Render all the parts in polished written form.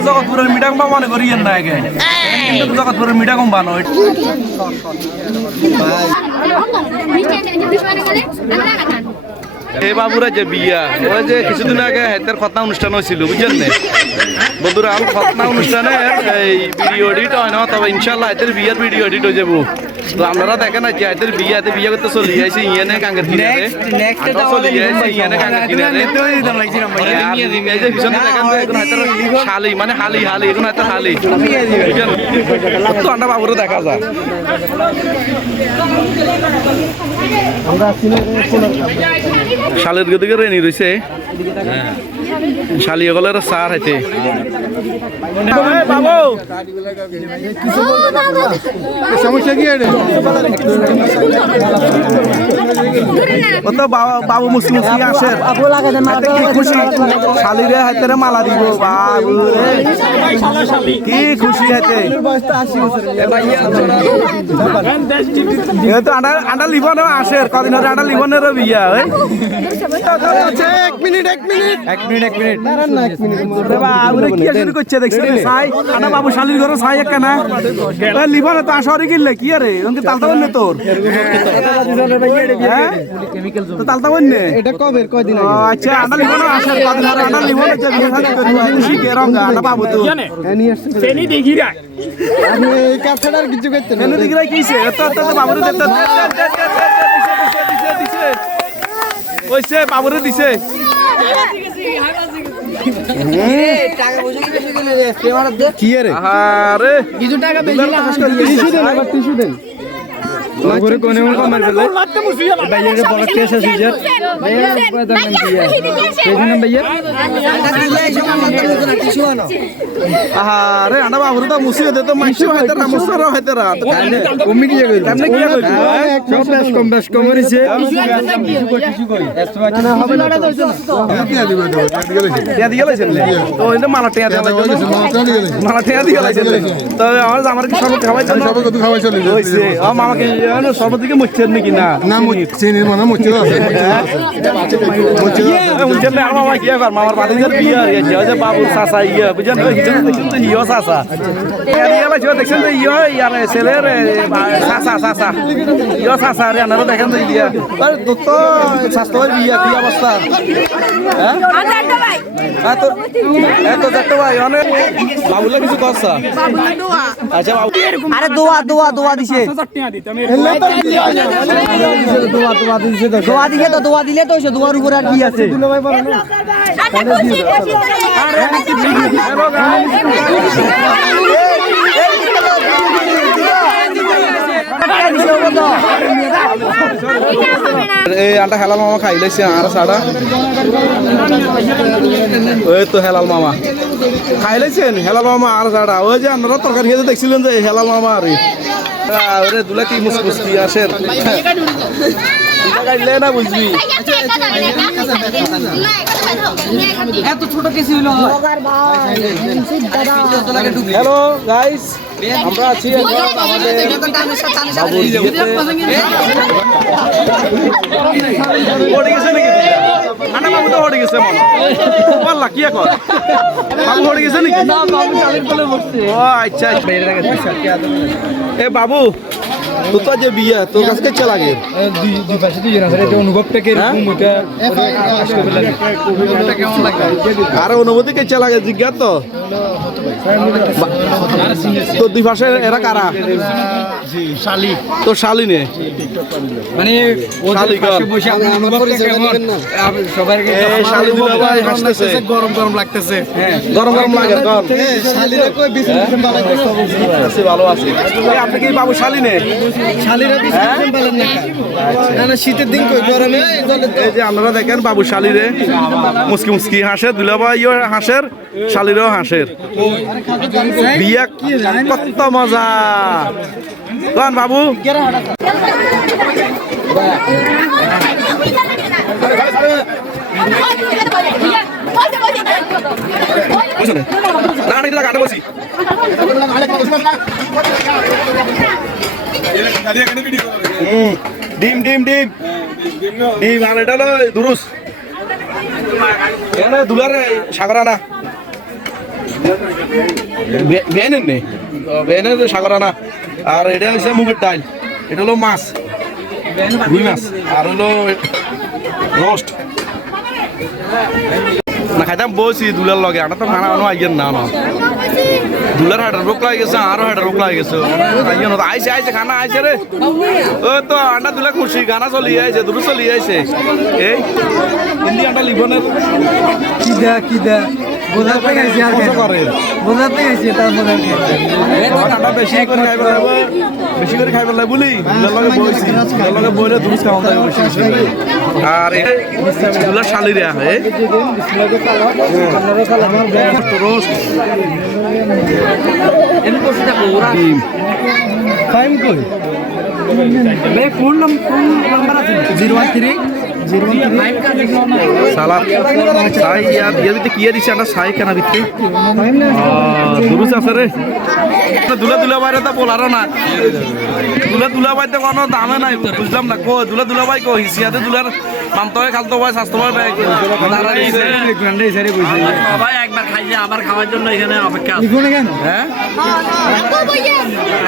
জগৎপুরের মিঠা কম মনে করিয়েন না আগে কিন্তু জগৎপুরের মিঠা কম বানো এই বাবুরা যে বিয়া ওই যে কিছুদিন আগে হাতের খতনা অনুষ্ঠান হয়েছিল বুঝছেন না বন্ধুরা আমি খতনা অনুষ্ঠানে এই ভিডিও এডিট হয় না তবে ইনশাল্লাহ হাতের বিয়ার ভিডিও এডিট হয়ে যাবো তো আপনারা দেখেন না যে হাতের বিয়াতে বিয়ে করতে চলে যাইছে ইয়ানে কাঙ্গের কিনারে চলে যাইছে ইয়ানে কাঙ্গের কিনারে এই যে পিছনে দেখেন এখন হাতের শালি মানে হালি হালি এখন হাতের হালি তো আন্ডা বাবুরা দেখা যায় শালের গদিকে রেনি রয়েছে শালিয়া গলের সার হাইতে বাবু সমস্যা কি বাবু মুসলিম আসে খুশি শালিরে হাতে মালা দিব বাবু কি খুশি হাতে আন্ডা লিবন আসে কদিন ধরে আন্ডা লিবনের বিয়া এক মিনিট করছে দেখছি আন্ডা বাবু শালির ঘরে ছাই একখানা লিবনে তো আসরে কিনলে কি আরে তালতা বললে তোর তালতা বললে এটা কবে কয়দিন আচ্ছা আন্ডা লিবনে আসে কদিন ধরে আন্ডা লিবনে যে খুশি কে রঙা আন্ডা বাবু তো সেনি দেখি রা আমি এই কাছাড়ার কিছু করতে না দেখি রা কিছে তো বাবুরে দিতে দিছে ওইছে বাবুরে দিছে কি রে আরে কিছু টাকা বেশি টিস্যু দেন বাবুরে কোনে কোন মার ফেলে ভাইয়ের বড় কেস আছে যে ভাইয়া টিস্যু আনো আরে আন্ডা বাবুরে তো মুসিয়ে দে তো মাইশো হইতে না মুসরা হইতে রা কমি কি কইল কেমনে কি কইল সব বেশ কম হইছে টিস্যু কই না হবে না টিয়া দিয়ে গেলেছেন তো ওইটা মালা টিয়া দিয়ে গেলেছেন মালা টিয়া দিয়ে গেলেছেন তো আমার কি সব খাওয়াই জন্য সব কত খাওয়াই চলে হইছে মামাকে সর্বদিকে মুচ্ছেন নাকি না না মুচ্ছেন মানে মুচ্ছেন আছে মুচ্ছেন না মামা কি কর মামার বাতিজার বিয়ে আর গেছে ওই যে বাবুর চাচা ইয়া বুঝেন দেখছেন তো ইয়া চাচা ইয়া লাগছে দেখছেন তো ইয়া ইয়ার ছেলের চাচা ইয়া চাচা রে আনারও দেখেন তো ইয়া আর দত্ত স্বাস্থ্যের বিয়ে কি অবস্থা হ্যাঁ তো এত দেখতে ভাই অনেক বাবুলা কিছু করছা আচ্ছা বাবু আরে দোয়া দিছে দোয়া দিলে তো দোয়ার উপরে আর কি আছে এই আটা হেলাল মামা খাই লাইছে আর সাড়া ওই তো হেলাল মামা খাই লাইছেন হেলাল মামা আর সাড়া ওই যে আপনারা তরকারি খেতে দেখছিলেন যে হেলাল মামা আরে দুলা কি মুসকি আসে গাইলে না বুঝবি এত ছোট কিছু হলো হ্যালো গাইস আমরা আছি আমাদের পড়ে গেছে নাকি আনা বাবু তো পড়ে গেছে মনে বললা কি এখন বাবু পড়ে গেছে নাকি না বাবু শালির কোলে বসছে ও আচ্ছা এ বাবু তো তো যে বিয়া তোর কাছে কে লাগে দুই পাশে দুইজন আছে এটা অনুভবটা কি রকম ওটা এটা কেমন লাগে আর অনুভূতি কে লাগে জিজ্ঞাসা তো তো দুই পাশে এরা কারা জি শালি তো শালি নে মানে শালি বসে আপনার অনুভবটা কেমন সবাইকে শালি দিলা ভাই হাসতেছে গরম লাগতেছে হ্যাঁ গরম লাগে কোন শালিরা কই বিস্কুট আছে ভালো আছে আপনি কি বাবু শালি নে শালিরা বিস্কুট বলেন না না শীতের দিন কই গরমে এই যে আপনারা দেখেন বাবু শালিরে মুস্কি হাসে দুলা ভাই হাসের শালিরও হাসের বিয়া কত মজা কোন বাবু ডিম ডিম ডিম ডিম আর এটা হলো দুরুস দুলার সাগরানা বেনের নেই বেনের সাগরানা আর এটা হচ্ছে মুগের ডাল এটা হলো মাছ রুই মাছ আর হলো রোস্ট না খাইতাম বসি দুলার লগে আটা তো খানা আনো আইয়েন না না দুলার হাটের রোগ লাগে গেছে আরো হাটের রোগ লাগে গেছে আইয়েন আইছে আইছে খানা আইছে রে ও তো আন্ডা দুলা খুশি গানা চলি আইছে দুরু চলি আইছে এই হিন্দি আন্ডা লিখনের কি দা বোঝাতে গেছি আর কত করে বোঝাতে গেছি তার মনে আন্ডা বেশি করে খাইবে বেশি করে খাইবে লাই বলি দুলার লগে বইছি দুলার লগে বইলে দুরু খাওয়া যায় বেশি বেশি আর এই দুলার শালি রে হয় রোস্ট এমনি করছি দেখো ওরা ডিম টাইম কই বে ফোন নাম্বার আছে 013 সালাদ সাই ইয়ার ভিতরে কি দিছে আমরা সাই কেনা ভিতরে দুরুস আছে রে দুলা বাইরে তো বলারও না দুলা বাইতে কোনো দামে নাই বুঝলাম না কো দুলা বাই কো হিসিয়াতে দুলার মামতো হয় খালতো হয় স্বাস্থ্য হয় সবাই একবার খাইছে আবার খাওয়ার জন্য এখানে অপেক্ষা আছে। হ্যাঁ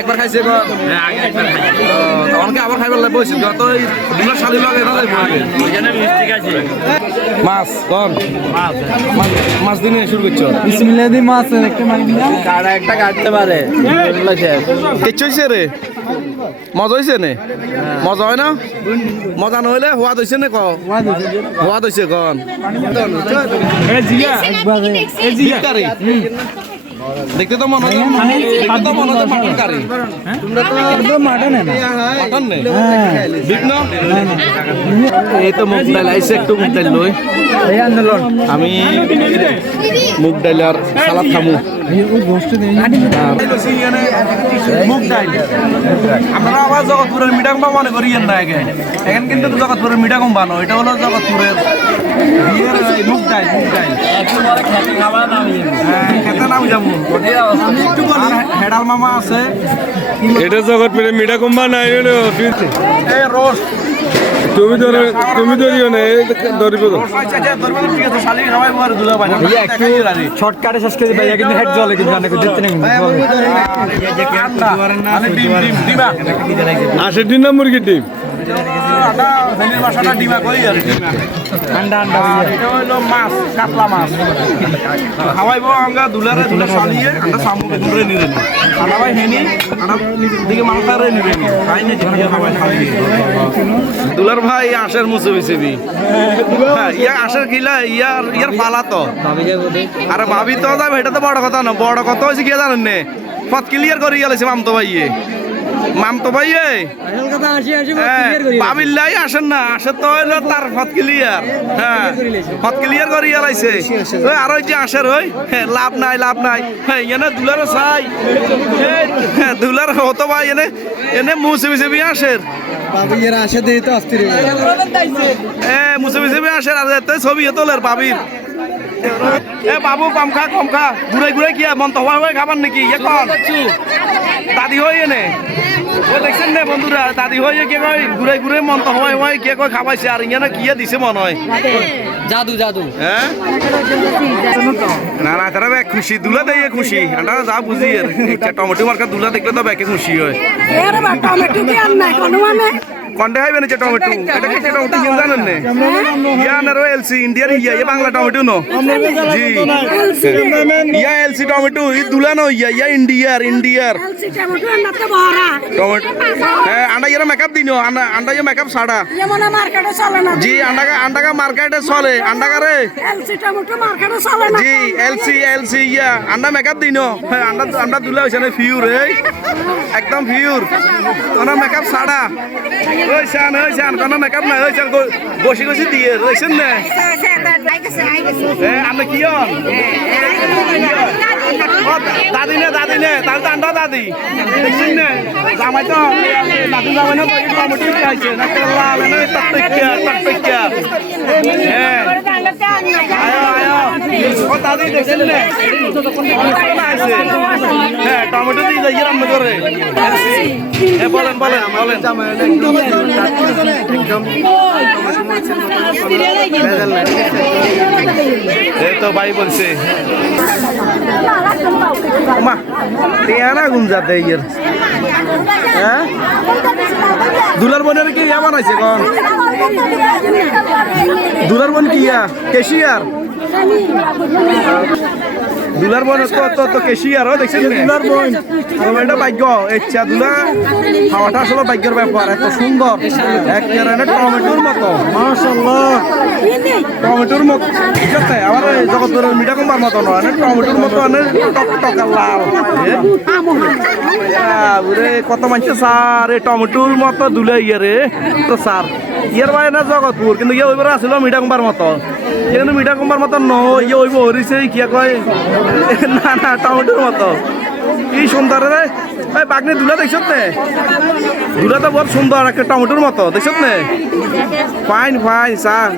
একবার খাইছে গো হ্যাঁ, আগে একবার খাইছে অনেকে আবার খাইবার লাগে বসে তো দুলা শালি লাগে না ওইখানে মিষ্টি খাইছে মাছ কন মাছ দিনে শুরু করছো বিসমিল্লাহ দি মাছ একটা মারি দিলাম কাটা একটা কাটতে পারে কিচ্ছু হয়েছে রে মজা হয়েছে নে মজা হয় না মজা নহলে সোৱাদ হৈছে নে ক সোৱাদ হৈছে কন কারি দেখতে তো মনে হয় মাটন কারি মাটন না মাটন নেই বিগ না এই তো মুগ ডাল আইছে একটু মুগ ডাল লই এই আন্দোলন আমি মুগ ডাল আর সালাদ খামু ওই গোষ্ঠ দেই মুগ ডাল আপনারা আবার জগৎপুরের মিঠা কম মনে করিয়েন না আগে এখন কিন্তু জগৎপুরের মিঠা কম বানো এটা হলো জগৎপুরের বিয়ের মুগ ডাল খেতে নাম যাবো হেডাল মামা আছে এটা জগৎ পেরে মিঠা কম্বা নাই এই রোস্ট তুমি ধরিও না ধরিব তো শর্টকাটে শেষ করে ভাইয়া কিন্তু হেড জলে কিন্তু অনেক দিতে নেই আশের দিন না মুরগির ডিম আন্ডা আন্ডা মাছ কাতলা মাছ খাওয়াইব আমরা দুলারে দুলা চালিয়ে আমরা সামুকে দূরে নিয়ে নিই আমরা ভাই হেনি আমরা দিকে মাংসারে নিয়ে নিই খাই না জিনিস খাওয়াই খাওয়াই দুলার ভাই আশের মুছে বিছেবি ইয়া আশের কিলা ইয়ার পালা তো আরে ভাবি তো যাবে এটা তো বড় কথা না বড় কথা হয়েছে কি জানেন নে পথ ক্লিয়ার করে গেলেছে মামতো ভাইয়ে মামতো ভাইয়ে পাবিল্লাই আসেন না আসে তো হইলো তার ফত ক্লিয়ার হ্যাঁ ফত ক্লিয়ার করে গেলাইছে আর ওই যে আসের ওই লাভ নাই হ্যাঁ এনে দুলারও চাই দুলার হতো ভাই এনে মুছে বিছে আসের বাবুইয়ের আশা দেই তো অস্থির মুছে বিছে আসের আর তুই ছবি তোলের পাবির এ বাবু কম খা ঘুরে কি মন তো হওয়া খাবার নাকি এ কন দাদি হই এনে ও দেখছেন না বন্ধুরা দাদি হই কে কয় ঘুরে মন তো হওয়া কে কয় খাবাইছে আর ইয়া না কি দিছে মন হয় জাদু হ্যাঁ না তারা ব্যাগ খুশি দুলা দেয় খুশি আমরা যা বুঝি আর টমেটো মার্কা দুলা দেখলে তো ব্যাগে খুশি হয় কন্ডে হাইবে না টমেটো এটা কি টমেটো কি জানেন না ইয়া না রো এলসি ইন্ডিয়ার ইয়া বাংলা টমেটো নো জি ইয়া এলসি টমেটো ই দুলা নো ইয়া ইন্ডিয়ার টমেটো হ্যাঁ আন্ডা ইয়ার মেকআপ দিনো আন্ডা ইয়া মেকআপ সাড়া জি আন্ডা কা মার্কেটে চলে আন্ডা কা রে জি এলসি ইয়া আন্ডা মেকআপ দিনো হ্যাঁ আন্ডা দুলা হইছে না ফিউর একদম ফিউর কোন মেকআপ সাড়া ওই শান কোন মেকআপ নাই ওই শান বসি দিয়ে রইছেন না আপনি কি হন ও দাদি নে তার টান্ডা দাদি দেখছেন না জামাই তো দাদি জামাই না টমেটো খাইছে না লাল না টকটকিয়া হ্যাঁ আয়ো ও দাদি দেখছেন না হ্যাঁ টমেটো দিয়ে যাই রান্না করে হ্যাঁ বলেন এই তো ভাই বলছে মা টিয়ানা গুঞ্জাতে ইয়ের হ্যাঁ দুলার বোনের কি ইয়া বানাইছে কোন দুলার বোন কি ইয়া কেশিয়ার দুলার বোন তো কেশিয়ার ও দেখছেন দুলার বোন এটা ভাগ্য ইচ্ছা দুলা খাওয়াটা আসলে ভাগ্যের ব্যাপার এত সুন্দর একেবারে টমেটোর মতো মাশাআল্লাহ টমেটোর মতো ঠিক আছে আমার জগতের মিঠা কুমার মতো নয় টমেটোর মতো টকা লাল কত মানছে স্যার এই টমেটোর মতো দুলে ইয়ে রে তো স্যার ইয়ার বাইরে না জগৎপুর কিন্তু ইয়ে ওইবার আসলো মিঠা কুমার মতো কিন্তু মিঠা কুমার মতো নয় ইয়ে ওইব হরিছে কিয়া কয় না টমেটোর মতো কি সুন্দর রে এই বাগনে দুলা দেখছ নে দুলা তো বহুত সুন্দর একটা টমেটোর মতো দেখছ নে ফাইন স্যার